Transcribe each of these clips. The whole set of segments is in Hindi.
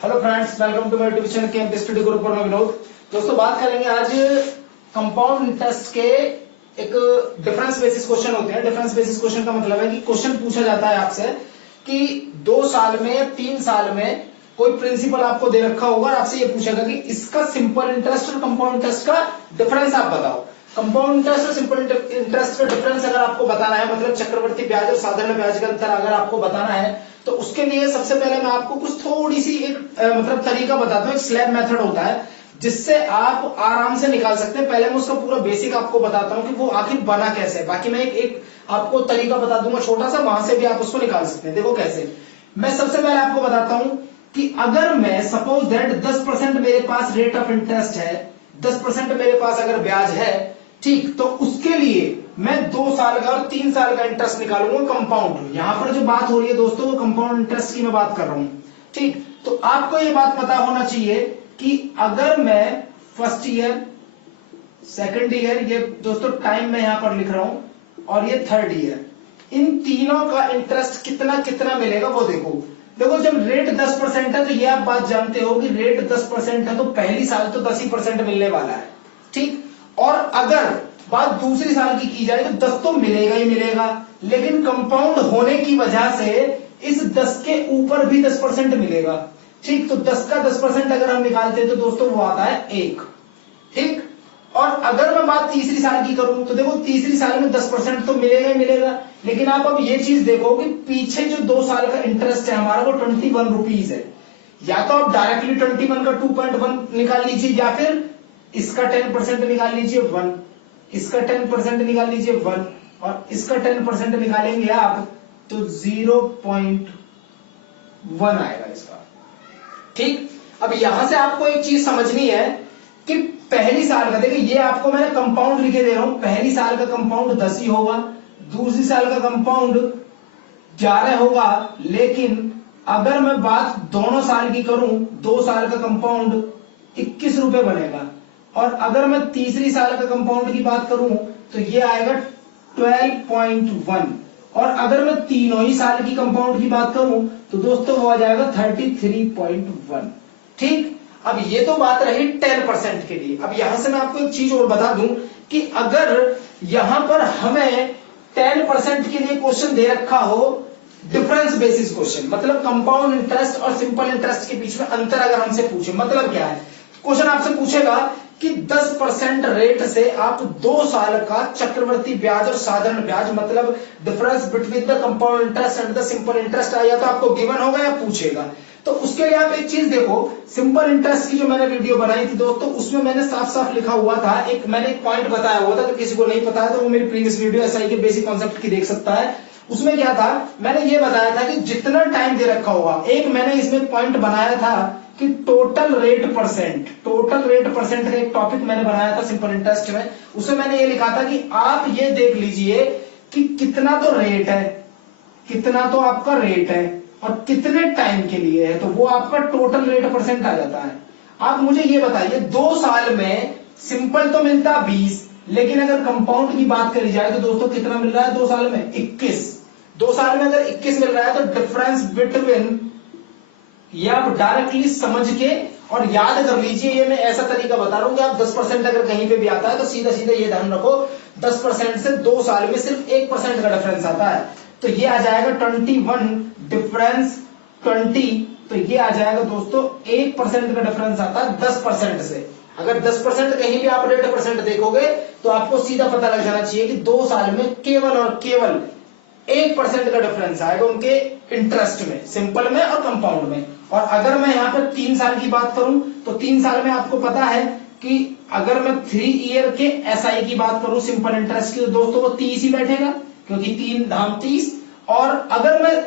Hello friends, welcome to my tuition के स्टडी ग्रुप पर मैं विनोद। दोस्तों बात करेंगे आज कंपाउंड इंटरेस्ट के एक डिफरेंस बेसिस क्वेश्चन होते हैं। डिफरेंस बेसिस क्वेश्चन का मतलब है कि क्वेश्चन पूछा जाता है आपसे कि 2 साल में या 3 साल में कोई प्रिंसिपल आपको दे रखा होगा और आपसे ये पूछेगा कि इसका सिंपल इंटरेस्ट और कंपाउंड इंटरेस्ट का डिफरेंस आप बताओ। कंपाउंड इंटरेस्ट और सिंपल इंटरेस्ट का डिफरेंस अगर आपको बताना है, मतलब चक्रवर्ती ब्याज और साधारण ब्याज का अंतर अगर आपको बताना है, तो उसके लिए सबसे पहले मैं आपको कुछ थोड़ी सी एक मतलब तरीका बताता हूँ। एक स्लैब मेथड होता है जिससे आप आराम से निकाल सकते हैं। पहले मैं उसका पूरा बेसिक आपको बताता हूँ कि वो आखिर बना कैसे है, बाकी मैं एक आपको तरीका बता दूंगा छोटा सा, वहां से भी आप उसको निकाल सकते हैं। देखो कैसे। मैं सबसे पहले आपको बताता हूं कि अगर मैं सपोज दैट 10% मेरे पास रेट ऑफ इंटरेस्ट है, 10% मेरे पास अगर ब्याज है, ठीक, तो उसके लिए मैं 2 साल का और 3 साल का इंटरेस्ट निकालूंगा कंपाउंड। यहां पर जो बात हो रही है दोस्तों वो कंपाउंड इंटरेस्ट की मैं बात कर रहा हूं। ठीक, तो आपको ये बात पता होना चाहिए कि अगर मैं फर्स्ट ईयर, सेकंड ईयर, ये दोस्तों टाइम मैं यहां पर लिख रहा हूं, और ये थर्ड ईयर, इन तीनों का इंटरेस्ट कितना कितना मिलेगा वो देखो। देखो जब रेट 10% है तो ये आप बात जानते हो कि रेट 10% है तो पहली साल तो 10% मिलने वाला है। ठीक, और अगर बात दूसरी साल की जाए तो 10 तो मिलेगा ही मिलेगा, लेकिन कंपाउंड होने की वजह से इस 10 के ऊपर भी 10% मिलेगा। ठीक, तो 10 का 10% अगर हम निकालते हैं तो दोस्तों वो आता है 1। ठीक, और अगर मैं बात तीसरी साल की करूं तो देखो तीसरी साल में 10% तो मिलेगा ही मिलेगा, लेकिन आप अब ये चीज देखो कि पीछे जो 2 साल का इंटरेस्ट है हमारा वो 21 रुपीज है। या तो आप डायरेक्टली 21 का 2.1 निकाल लीजिए, या फिर इसका 10% निकाल लीजिए 1, इसका 10% निकाल लीजिए 1, और इसका 10% निकालेंगे आप तो 0.1 आएगा इसका। ठीक, अब यहां से आपको एक चीज समझनी है कि पहली साल का, देखिए ये आपको मैंने कंपाउंड लिखे दे रहा हूं, पहली साल का कंपाउंड 10 ही होगा, दूसरी साल का कंपाउंड 11 होगा, लेकिन अगर मैं बात दोनों साल की करूं, 2 साल का कंपाउंड 21 रुपए बनेगा, और अगर मैं तीसरी साल का कंपाउंड की बात करूं तो ये आएगा 12.1, और अगर मैं तीनों ही साल की कंपाउंड की बात करूं तो दोस्तों वो आ जाएगा 33.1। ठीक, अब ये तो बात रही 10% के लिए। अब यहां से मैं आपको एक चीज और बता दूं कि अगर यहां पर हमें 10% के लिए क्वेश्चन दे रखा हो, डिफरेंस बेसिस क्वेश्चन, मतलब कंपाउंड इंटरेस्ट और सिंपल इंटरेस्ट के बीच में अंतर अगर हमसे पूछे, मतलब क्या है, क्वेश्चन आपसे पूछेगा कि 10% रेट से आप 2 साल का चक्रवर्ती ब्याज और साधारण ब्याज, मतलब difference between the compound interest and the simple interest, या तो आपको गिवन होगा या पूछेगा। तो उसके लिए आप एक चीज देखो, सिंपल इंटरेस्ट की जो मैंने वीडियो बनाई थी दोस्तों, उसमें मैंने साफ साफ लिखा हुआ था, मैंने एक पॉइंट बताया हुआ था, तो किसी को नहीं पता है तो वो मेरी प्रीवियस वीडियो एसआई के बेसिक कॉन्सेप्ट की देख सकता है। उसमें क्या था, मैंने ये बताया था कि जितना टाइम दे रखा होगा, एक मैंने इसमें पॉइंट बनाया था कि टोटल रेट परसेंट का एक टॉपिक मैंने बनाया था सिंपल इंटरेस्ट में। उसमें मैंने ये लिखा था कि आप ये देख लीजिए कि कितना तो रेट है, कितना तो आपका रेट है, और कितने टाइम के लिए है, तो वो आपका टोटल रेट परसेंट आ जाता है। आप मुझे ये बताइए 2 साल में सिंपल तो मिलता 20, लेकिन अगर कंपाउंड की बात करी जाए तो दोस्तों कितना मिल रहा है 2 साल में? 21। 2 साल में अगर 21 मिल रहा है तो डिफरेंस बिटवीन, ये आप डायरेक्टली समझ के और याद कर लीजिए, ये मैं ऐसा तरीका बता रहा हूं कि आप 10% अगर कहीं पे भी आता है तो सीधा सीधा ये ध्यान रखो, 10% से 2 साल में सिर्फ 1% का डिफरेंस आता है, तो ये आ जाएगा 21 डिफरेंस 20, तो ये आ जाएगा दोस्तों 1% का डिफरेंस आता है 10% से। अगर 10% कहीं भी आप रेट परसेंट देखोगे तो आपको सीधा पता लग जाना चाहिए कि 2 साल में केवल और केवल 1% का डिफरेंस आएगा उनके इंटरेस्ट में, सिंपल में और कंपाउंड में। और अगर मैं यहां पर 3 साल की बात करूं तो 3 साल में आपको पता है कि अगर मैं 3 ईयर के एसआई की बात करूं सिंपल इंटरेस्ट की, तो दोस्तों वो 30 ही बैठेगा, क्योंकि 3 धाम 30, और अगर मैं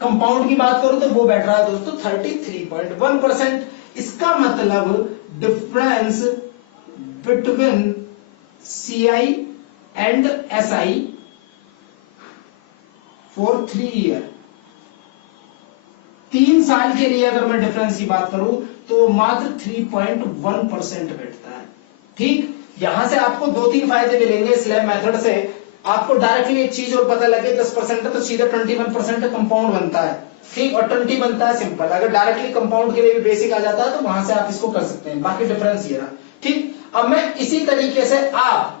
कंपाउंड की बात करूं तो वो बैठ रहा है दोस्तों 33.1%। इसका मतलब difference between CI and SI for 3 year, 3 साल के लिए अगर मैं डिफरेंस की बात करूं तो मात्र 3.1% बैठता है। ठीक, यहां से आपको 2-3 फायदे मिलेंगे स्लैब मेथड से। आपको डायरेक्टली एक चीज और पता लगे, 10% है तो सीधा 21% कंपाउंड बनता है, ठीक, और 20 बनता है सिंपल। अगर डायरेक्टली कंपाउंड के लिए भी बेसिक आ जाता है तो वहां से आप इसको कर सकते हैं, बाकी डिफरेंस ये रहा। ठीक, अब मैं इसी तरीके से आप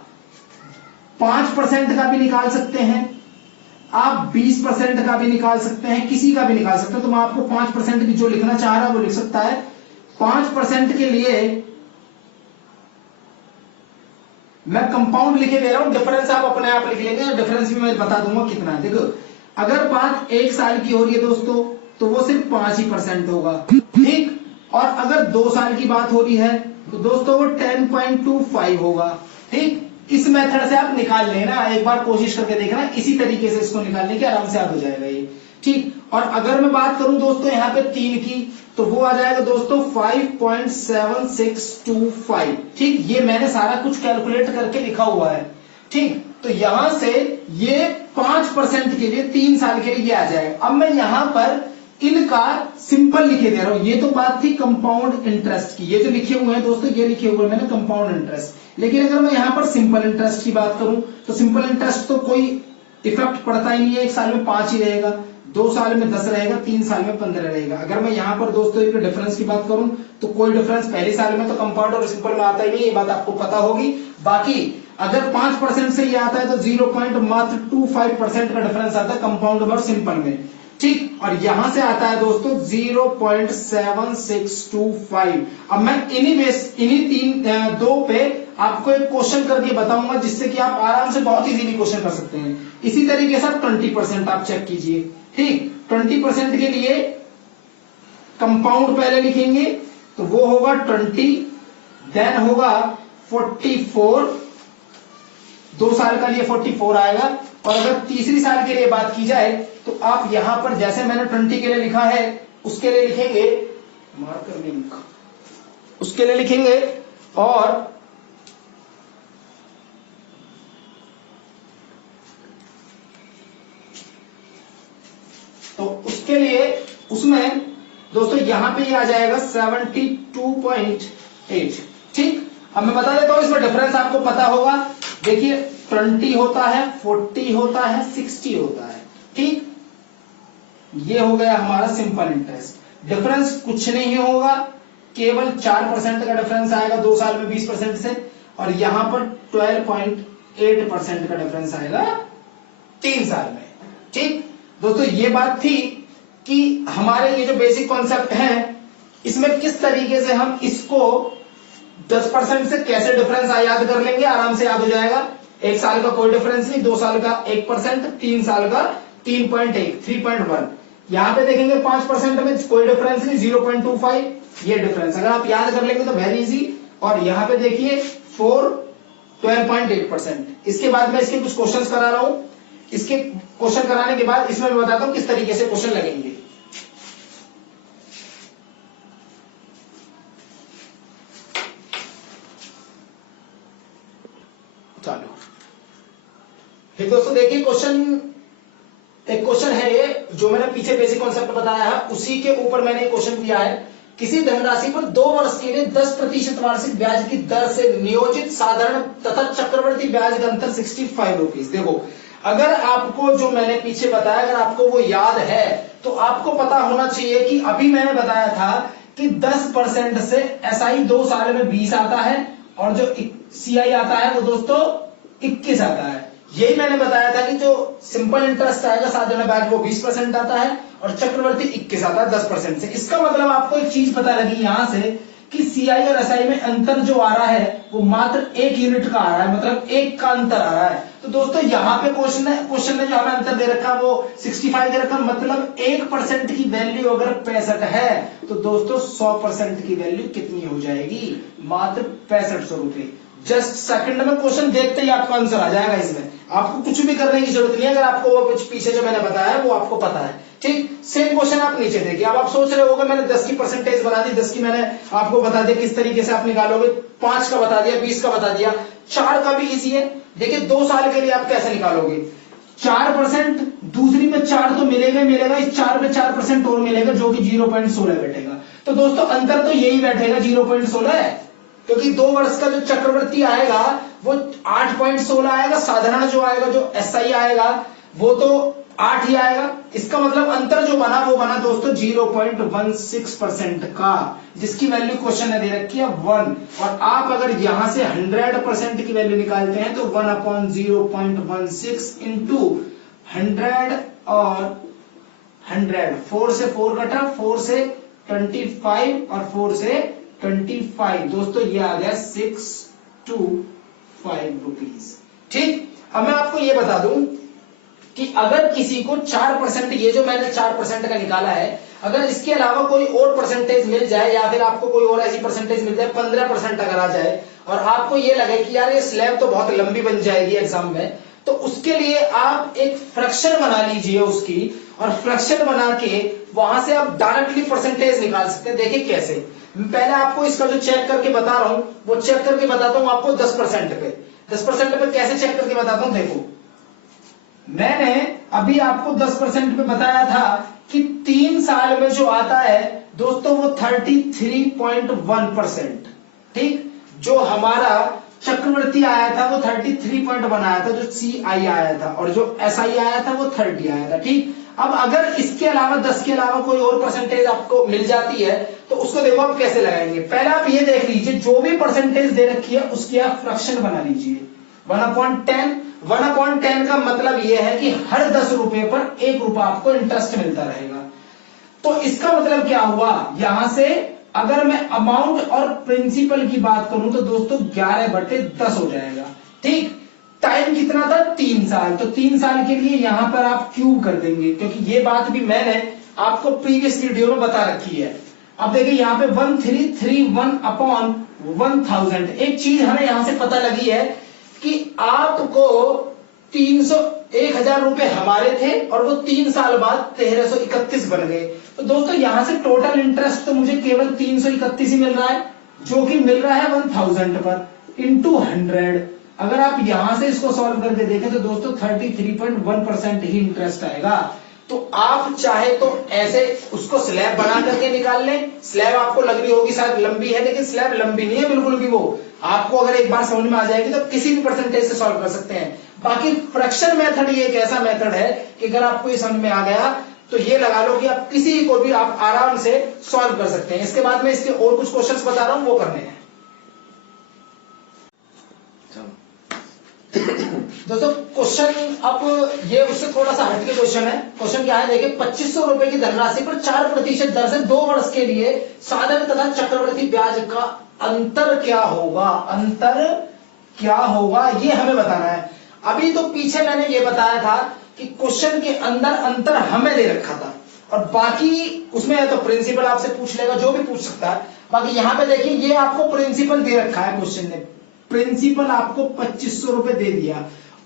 5% का भी निकाल सकते हैं, आप 20% का भी निकाल सकते हैं, किसी का भी निकाल सकते हैं। तो मैं आपको 5% की जो लिखना चाह रहा है वो लिख सकता है। 5% के लिए मैं कंपाउंड लिखे दे रहा हूं, डिफरेंस आप अपने आप लिख लेंगे, डिफरेंस भी मैं बता दूंगा कितना है। देखो अगर बात 1 साल की हो रही है दोस्तों तो वो सिर्फ 5% होगा। ठीक, और अगर 2 साल की बात हो रही है तो दोस्तों वो 10.25 होगा। ठीक, इस मेथड से आप निकाल लेना, एक बार कोशिश करके देखना, इसी तरीके से इसको निकालने की आराम से याद हो जाएगा ये। ठीक, और अगर मैं बात करूं दोस्तों यहाँ पे 3 की तो वो आ जाएगा दोस्तों 5.7625। ठीक, ये मैंने सारा कुछ कैलकुलेट करके लिखा हुआ है। ठीक, तो यहां से ये 5% के लिए 3 साल के लिए ये आ जाएगा। अब मैं यहां पर इनका सिंपल लिखे दे रहा हूं, ये तो बात थी कंपाउंड इंटरेस्ट की, ये जो लिखे हुए हैं दोस्तों ये लिखे हुए हैं मैंने कंपाउंड इंटरेस्ट। लेकिन अगर मैं यहां पर सिंपल इंटरेस्ट की बात करूं तो सिंपल इंटरेस्ट तो कोई इफेक्ट पड़ता ही नहीं है, 1 साल में 5 ही रहेगा, 2 साल में 10 रहेगा, 3 साल में 15 रहेगा। अगर मैं यहां पर दोस्तों इनके डिफरेंस की बात करूं तो कोई डिफरेंस पहले साल में तो कंपाउंड और सिंपल में आता ही नहीं, ये बात आपको पता होगी। बाकी अगर 5% से ये आता है तो 0.25% का डिफरेंस आता है कंपाउंड में और सिंपल में। ठीक, और यहां से आता है दोस्तों 0.7625। अब मैं इन्हीं 2 पे आपको एक क्वेश्चन करके बताऊंगा जिससे कि आप आराम से बहुत इजीली क्वेश्चन कर सकते हैं। इसी तरीके से 20% आप चेक कीजिए। ठीक, 20% के लिए कंपाउंड पहले लिखेंगे तो वो होगा 20, देन होगा 44, 2 साल का लिए 44 आएगा। और अगर तीसरी साल के लिए बात की जाए तो आप यहां पर जैसे मैंने 20 के लिए लिखा है उसके लिए लिखेंगे, मार्कर में लिखा, उसके लिए लिखेंगे और तो उसके लिए उसमें दोस्तों यहां पे ये आ जाएगा 72.8। ठीक, अब मैं बता देता हूं इसमें डिफरेंस आपको पता होगा। देखिए 20 होता है, 40 होता है, 60 होता है। ठीक, ये हो गया हमारा सिंपल इंटरेस्ट। डिफरेंस कुछ नहीं होगा, केवल 4% का डिफरेंस आएगा 2 साल में 20% से, और यहां पर 12.8% का डिफरेंस आएगा 3 साल में। ठीक दोस्तों, ये बात थी कि हमारे ये जो बेसिक कॉन्सेप्ट है इसमें किस तरीके से हम इसको 10% से कैसे डिफरेंस याद कर लेंगे, आराम से याद हो जाएगा। 1 साल का कोई डिफरेंस नहीं, 2 साल का 1%, 3 साल का 3.1, 3.1। यहां पे देखेंगे 5% में कोई डिफरेंस नहीं, 0.25 ये डिफरेंस अगर आप याद कर लेंगे तो वेरी इजी। और यहां पे देखिए 4, 12.8%। इसके बाद मैं इसके कुछ क्वेश्चंस करा रहा हूं, इसके क्वेश्चन कराने के बाद इसमें मैं बताता हूं किस तरीके से क्वेश्चन लगेंगे। चलो फिर दोस्तों देखिए एक क्वेश्चन है ये जो मैंने पीछे बेसिक कॉन्सेप्ट बताया है उसी के ऊपर मैंने एक क्वेश्चन दिया है। किसी धनराशि पर 2 वर्ष के लिए 10% वार्षिक ब्याज की दर से नियोजित साधारण तथा चक्रवर्ती ब्याज का अंतर 65 रुपीज। देखो अगर आपको जो मैंने पीछे बताया अगर आपको वो याद है तो आपको पता होना चाहिए कि अभी मैंने बताया था कि 10% से एसआई 2 साल में 20 आता है और जो सीआई आता है वो दोस्तों 21 आता है। यही मैंने बताया था कि जो सिंपल इंटरेस्ट आएगा साधारण ब्याज वो 20% आता है और चक्रवर्ती 21 आता है 10% से। इसका मतलब आपको एक चीज पता लगी यहां से कि सीआई और एसआई में अंतर जो आ रहा है वो मात्र 1 यूनिट का आ रहा है, मतलब 1 का अंतर आ रहा है। तो दोस्तों यहाँ पे क्वेश्चन में जो हमें अंतर दे रखा वो 65 दे रखा, मतलब 1% की वैल्यू अगर 65 है तो दोस्तों 100% की वैल्यू कितनी हो जाएगी, मात्र 6500 रुपए। जस्ट सेकंड में क्वेश्चन देखते ही आपका आंसर आ जाएगा। इसमें आपको कुछ भी करने की जरूरत नहीं है अगर आपको वो कुछ पीछे जो मैंने बताया है वो आपको पता है। ठीक, सेम क्वेश्चन आप नीचे देखिए। अब आप सोच रहे होगे मैंने 10 की परसेंटेज बना दी, 10 की मैंने आपको बता दिया किस तरीके से आप निकालोगे, 5 का बता दिया, 20 का बता दिया, 4 का भी इजी है। देखिए 2 साल के लिए आप कैसे निकालोगे, 4%, दूसरी में 4 तो मिलेगा मिलेगा, इस 4 में 4% और मिलेगा जो कि 0.16 बैठेगा। तो दोस्तों अंतर तो यही बैठेगा 0.16 है, क्योंकि 2 वर्ष का जो चक्रवर्ती आएगा वो 8.16 आएगा, साधारण जो आएगा जो एसआई आएगा वो तो 8 ही आएगा। इसका मतलब अंतर जो बना वो बना दोस्तों 0.16% का, जिसकी वैल्यू क्वेश्चन ने दे रखी है 1। और आप अगर यहां से 100% की वैल्यू निकालते हैं तो 1/0.16 इंटू 100 और 100, 4 से 4 कटा, 4 से 25 और 4 से 25, दोस्तों ये आ गया 625 रुपीज। ठीक, अब मैं आपको ये बता दूं कि अगर किसी को 4%, ये जो मैंने 4% का निकाला है, अगर इसके अलावा कोई और परसेंटेज मिल जाए या फिर आपको कोई और ऐसी परसेंटेज मिल जाए 15% अगर आ जाए और आपको ये लगे कि यार ये स्लैब तो बहुत लंबी बन जाएगी एग्जाम में, तो उसके लिए आप एक फ्रैक्शन बना लीजिए उसकी, और फ्रैक्शन बना के वहां से आप डायरेक्टली परसेंटेज निकाल सकते हैं। देखिए कैसे, पहले आपको इसका जो चेक करके बता रहा हूं वो चेक करके बताता हूं आपको 10% पे। 10% पे कैसे चेक करके बताता हूं, देखो मैंने अभी आपको 10% पे बताया था कि 3 साल में जो आता है दोस्तों वो 33.1%। ठीक, जो हमारा चक्रवर्ती आया था वो 33.1 आया था, जो CI आया था, और जो SI आया था वो 30 आया था। ठीक, अब अगर इसके अलावा 10 के अलावा कोई और परसेंटेज आपको मिल जाती है तो उसको देखो आप कैसे लगाएंगे। पहले आप ये देख लीजिए जो भी परसेंटेज दे रखी है उसकी आप फ्रैक्शन बना लीजिए 1/10। 1/10 का मतलब यह है कि हर 10 रुपए पर 1 रुपया आपको इंटरेस्ट मिलता रहेगा। तो इसका मतलब क्या हुआ, यहां से अगर मैं अमाउंट और प्रिंसिपल की बात करूं तो दोस्तों 11/10 हो जाएगा। ठीक, टाइम कितना था 3 साल, तो 3 साल के लिए यहां पर आप क्यूब कर देंगे, क्योंकि ये बात भी मैंने आपको प्रीवियस वीडियो में बता रखी है। अब देखिए यहां पे 1331/1000। एक चीज हमें यहां से पता लगी है कि आपको 1000 रुपए हमारे थे और वो 3 साल बाद 1331 बन गए। तो दोस्तों यहां से टोटल इंटरेस्ट तो मुझे केवल 331 ही मिल रहा है, जो कि मिल रहा है 1000 पर इंटू 100। अगर आप यहां से इसको सॉल्व करके देखें तो दोस्तों 33.1% ही इंटरेस्ट आएगा। तो आप चाहे तो ऐसे उसको स्लैब बना करके निकाल लें। स्लैब आपको लग रही होगी शायद लंबी है, लेकिन स्लैब लंबी नहीं है बिल्कुल भी। वो आपको अगर एक बार समझ में आ जाएगी तो किसी भी परसेंटेज से सॉल्व कर सकते हैं। बाकी फ्रैक्शन मेथड ये एक ऐसा मेथड है कि अगर आपको ये समझ में आ गया तो ये लगा लो कि आप किसी को भी आप आराम से सॉल्व कर सकते हैं। इसके बाद में इसके और कुछ क्वेश्चंस बता रहा हूं वो करने हैं। दोस्तों क्वेश्चन अब ये उससे थोड़ा सा हटके क्वेश्चन है। क्वेश्चन क्या है देखिए, 2500 रुपए की धनराशि पर 4% दर से 2 वर्ष के लिए साधन तथा चक्रवृद्धि ब्याज का अंतर क्या होगा। अंतर क्या होगा ये हमें बताना है। अभी तो पीछे मैंने ये बताया था कि क्वेश्चन के अंदर अंतर हमें दे रखा था, और बाकी उसमें तो प्रिंसिपल आपसे पूछ लेगा, जो भी पूछ सकता है। बाकी यहां पे देखिए ये आपको प्रिंसिपल दे रखा है, क्वेश्चन ने प्रिंसिपल आपको 2500 रुपए दे दिया।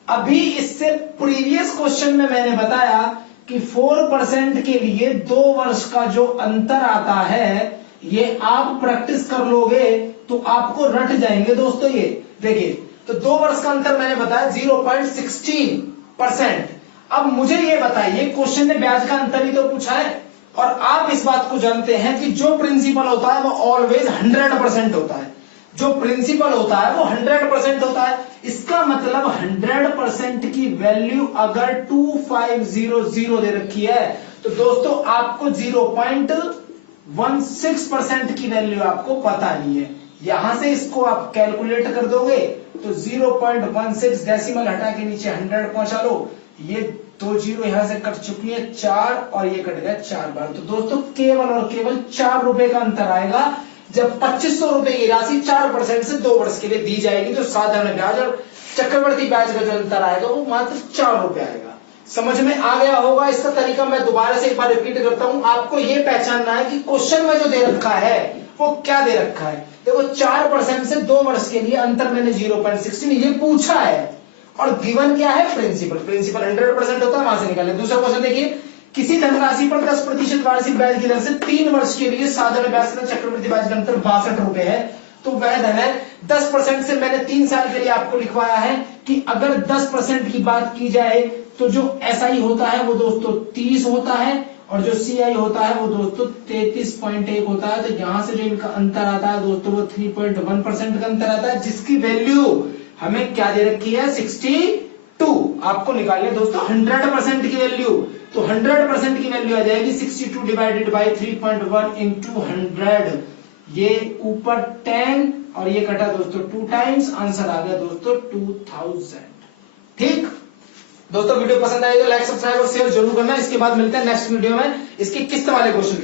अभी इससे प्रीवियस क्वेश्चन में मैंने बताया कि 4% के लिए 2 वर्ष का जो अंतर आता है ये आप प्रैक्टिस कर लोगे तो आपको रट जाएंगे दोस्तों। ये देखिए तो 2 वर्ष का अंतर मैंने बताया 0.16%। अब मुझे ये बताइए क्वेश्चन ने ब्याज का अंतर ही तो पूछा है, और आप इस बात को जानते हैं कि जो प्रिंसिपल होता है वो ऑलवेज 100% होता है। जो प्रिंसिपल होता है वो 100% होता है। इसका मतलब 100% की वैल्यू अगर 2500 दे रखी है तो दोस्तों आपको 0.16% की वैल्यू आपको पता नहीं है। यहां से इसको आप कैलकुलेट कर दोगे तो 0.16 डेसिमल हटा के नीचे 100 पहुंचा लो। ये 2 जीरो यहां से कट चुकी है 4, और ये कट गया 4 बार। तो दोस्तों केवल और केवल 4 रुपए का अंतर आएगा जब 2500 रुपए की राशि 4% से 2 वर्ष के लिए दी जाएगी। तो साधारण ब्याज और चक्रवर्ती ब्याज का जो अंतर आएगा वो मात्र 4 रुपए आएगा। समझ में आ गया होगा। इसका तरीका मैं दोबारा से एक बार रिपीट करता हूं। आपको ये पहचानना है कि क्वेश्चन में जो दे रखा है वो क्या दे रखा है। देखो 4% से 2 वर्ष के लिए अंतर मैंने 0.16 ये पूछा है, और गिवन क्या है प्रिंसिपल। प्रिंसिपल 100% होता है, वहां से निकाले। दूसरा क्वेश्चन देखिए, किसी धनराशि पर 10% वार्षिक ब्याज की दर से 3 वर्ष के लिए साधारण ब्याज तथा चक्रवृद्धि ब्याज का अंतर 62 रुपए है, तो वह धन है 10% से मैंने 3 साल के लिए आपको लिखवाया है कि अगर 10% की बात की जाए तो जो SI होता है वो दोस्तों 30 होता है, और जो CI होता है वो दोस्तों 33.1 होता है। तो यहां से जो इनका अंतर आता है दोस्तों वो 3.1% का अंतर आता है, जिसकी वैल्यू हमें क्या दे रखी है 62। आपको निकालनी है दोस्तों 100% की वैल्यू। तो 100% की वैल्यू आ जाएगी 62 डिवाइडेड बाई 3.1 इंटू 100, ये ऊपर 10 और ये कटा दोस्तों 2 टाइम्स, आंसर आ गया दोस्तों 2000। ठीक दोस्तों, वीडियो पसंद आए तो लाइक सब्सक्राइब और शेयर जरूर करना। इसके बाद मिलते हैं नेक्स्ट वीडियो में इसके किस्त वाले क्वेश्चन।